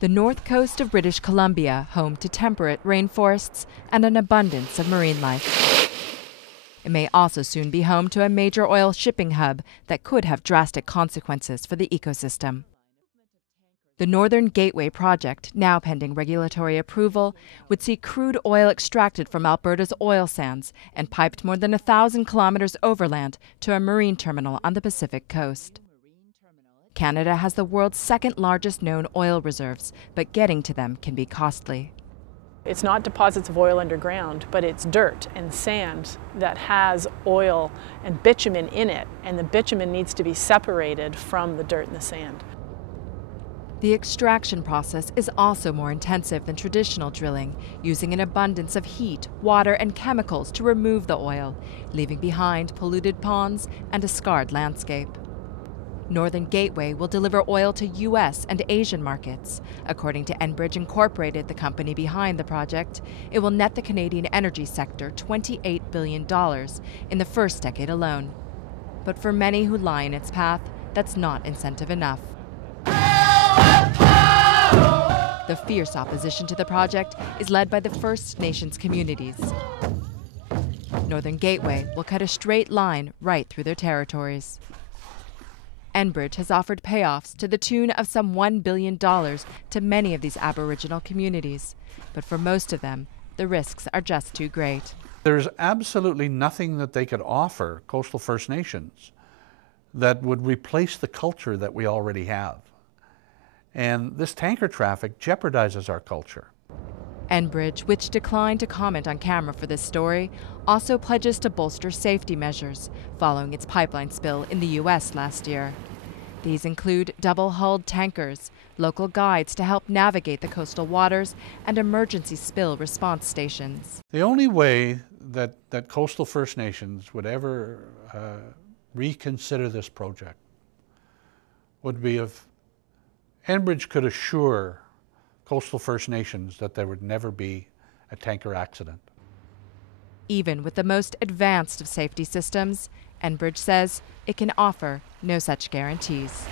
The north coast of British Columbia, home to temperate rainforests and an abundance of marine life. It may also soon be home to a major oil shipping hub that could have drastic consequences for the ecosystem. The Northern Gateway project, now pending regulatory approval, would see crude oil extracted from Alberta's oil sands and piped more than 1,000 kilometers overland to a marine terminal on the Pacific coast. Canada has the world's second largest known oil reserves, but getting to them can be costly. It's not deposits of oil underground, but it's dirt and sand that has oil and bitumen in it, and the bitumen needs to be separated from the dirt and the sand. The extraction process is also more intensive than traditional drilling, using an abundance of heat, water, and chemicals to remove the oil, leaving behind polluted ponds and a scarred landscape. Northern Gateway will deliver oil to U.S. and Asian markets. According to Enbridge Incorporated, the company behind the project, it will net the Canadian energy sector $28 billion in the first decade alone. But for many who lie in its path, that's not incentive enough. The fierce opposition to the project is led by the First Nations communities. Northern Gateway will cut a straight line right through their territories. Enbridge has offered payoffs to the tune of some $1 billion to many of these Aboriginal communities, but for most of them, the risks are just too great. There's absolutely nothing that they could offer coastal First Nations that would replace the culture that we already have. And this tanker traffic jeopardizes our culture. Enbridge, which declined to comment on camera for this story, also pledges to bolster safety measures following its pipeline spill in the U.S. last year. These include double-hulled tankers, local guides to help navigate the coastal waters, and emergency spill response stations. The only way that coastal First Nations would ever reconsider this project would be if Enbridge could assure coastal First Nations that there would never be a tanker accident. Even with the most advanced of safety systems, Enbridge says it can offer no such guarantees.